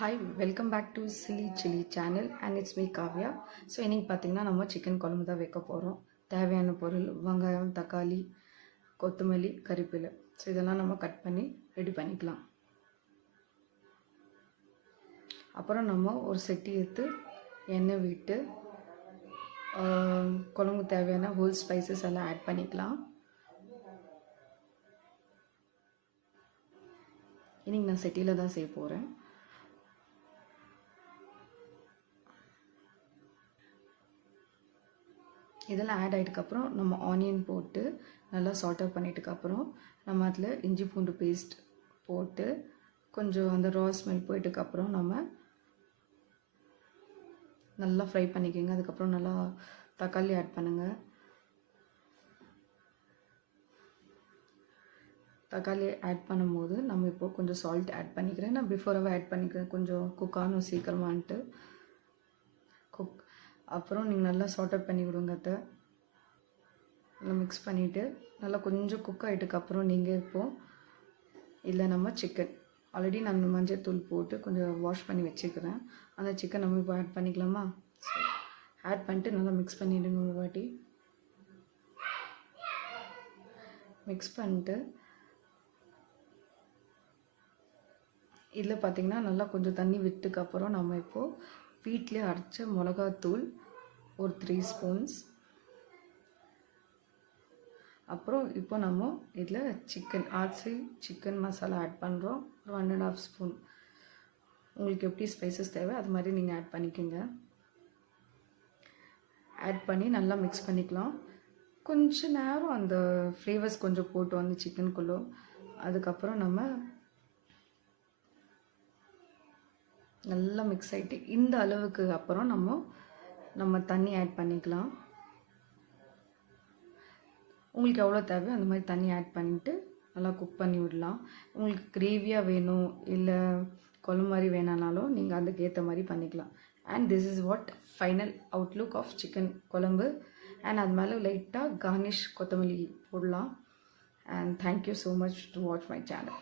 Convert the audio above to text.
Hi, welcome back to Silly Chili channel and it's me Kavya. So இன்றைக்கி பார்த்திங்கன்னா நம்ம chicken குழம்பு தான் வைக்க போகிறோம். தேவையான பொருள் வெங்காயம், தக்காளி, கொத்தமல்லி, கறிவேப்பிலை. ஸோ இதெல்லாம் நம்ம கட் பண்ணி ரெடி பண்ணிக்கலாம். அப்புறம் நம்ம ஒரு செட்டி எடுத்து எண்ணெய் விட்டு குழம்பு தேவையான ஹோல் ஸ்பைசஸ் எல்லாம் ஆட் பண்ணிக்கலாம். இன்றைக்கி நான் செட்டியில் தான் செய்ய போகிறேன். இதெல்லாம் ஆட் ஆகிட்டுக்கப்புறம் நம்ம ஆனியன் போட்டு நல்லா சாட் அவுட் பண்ணிட்டுக்கப்புறம் நம்ம அதில் இஞ்சி பூண்டு பேஸ்ட் போட்டு கொஞ்சம் அந்த ரா ஸ்மெல் போயிட்டுக்கப்புறம் நம்ம நல்லா ஃப்ரை பண்ணிக்கோங்க. அதுக்கப்புறம் நல்லா தக்காளி ஆட் பண்ணுங்கள். தக்காளி ஆட் பண்ணும்போது நம்ம இப்போது கொஞ்சம் சால்ட் ஆட் பண்ணிக்கிறேன். நான் பிஃபோராகவே ஆட் பண்ணிக்கிறேன், கொஞ்சம் குக்கானும் சீக்கிரமான்ட்டு குக். அப்புறம் நீங்கள் நல்லா சாட் அவுட் பண்ணி விடுங்க. அதை நல்லா மிக்ஸ் பண்ணிவிட்டு நல்லா கொஞ்சம் குக் ஆகிட்டுக்கப்புறம் நீங்கள் இப்போது இதில் நம்ம சிக்கன் ஆல்ரெடி நான் மஞ்சள் தூள் போட்டு கொஞ்சம் வாஷ் பண்ணி வச்சுக்கிறேன். அந்த சிக்கன் நம்ம இப்போ ஆட் பண்ணிக்கலாமா? ஆட் பண்ணிட்டு நல்லா மிக்ஸ் பண்ணிவிடுங்க. ஒரு வாட்டி மிக்ஸ் பண்ணிட்டு இதில் பார்த்திங்கன்னா நல்லா கொஞ்சம் தண்ணி விட்டுக்கப்புறம் நம்ம இப்போது வீட்டிலே அரைச்ச மிளகாத்தூள் ஒரு 3 ஸ்பூன்ஸ், அப்புறம் இப்போ நம்ம இதில் சிக்கன் மசாலா ஆட் பண்ணுறோம். ஒரு 1.5 ஸ்பூன். உங்களுக்கு எப்படி ஸ்பைசஸ் தேவை அது மாதிரி நீங்கள் ஆட் பண்ணிக்கோங்க. ஆட் பண்ணி நல்லா மிக்ஸ் பண்ணிக்கலாம். கொஞ்சம் நேரம் அந்த ஃப்ளேவர்ஸ் கொஞ்சம் போட்டு வந்து சிக்கனுக்குள்ளே. அதுக்கப்புறம் நல்லா மிக்ஸ் ஆகிட்டு இந்த அளவுக்கு அப்புறம் நம்ம தண்ணி ஆட் பண்ணிக்கலாம். உங்களுக்கு எவ்வளோ தேவையோ அந்த மாதிரி தண்ணி ஆட் பண்ணிவிட்டு நல்லா குக் பண்ணி விடலாம். உங்களுக்கு கிரேவியாக வேணும் இல்லை குழம்பு மாதிரி வேணானாலும் நீங்கள் அதுக்கேற்ற மாதிரி பண்ணிக்கலாம். And this is what final outlook of chicken kuzhambu. And அது மேலே லைட்டாக கார்னிஷ் கொத்தமல்லி போடலாம். And thank you so much to watch my channel.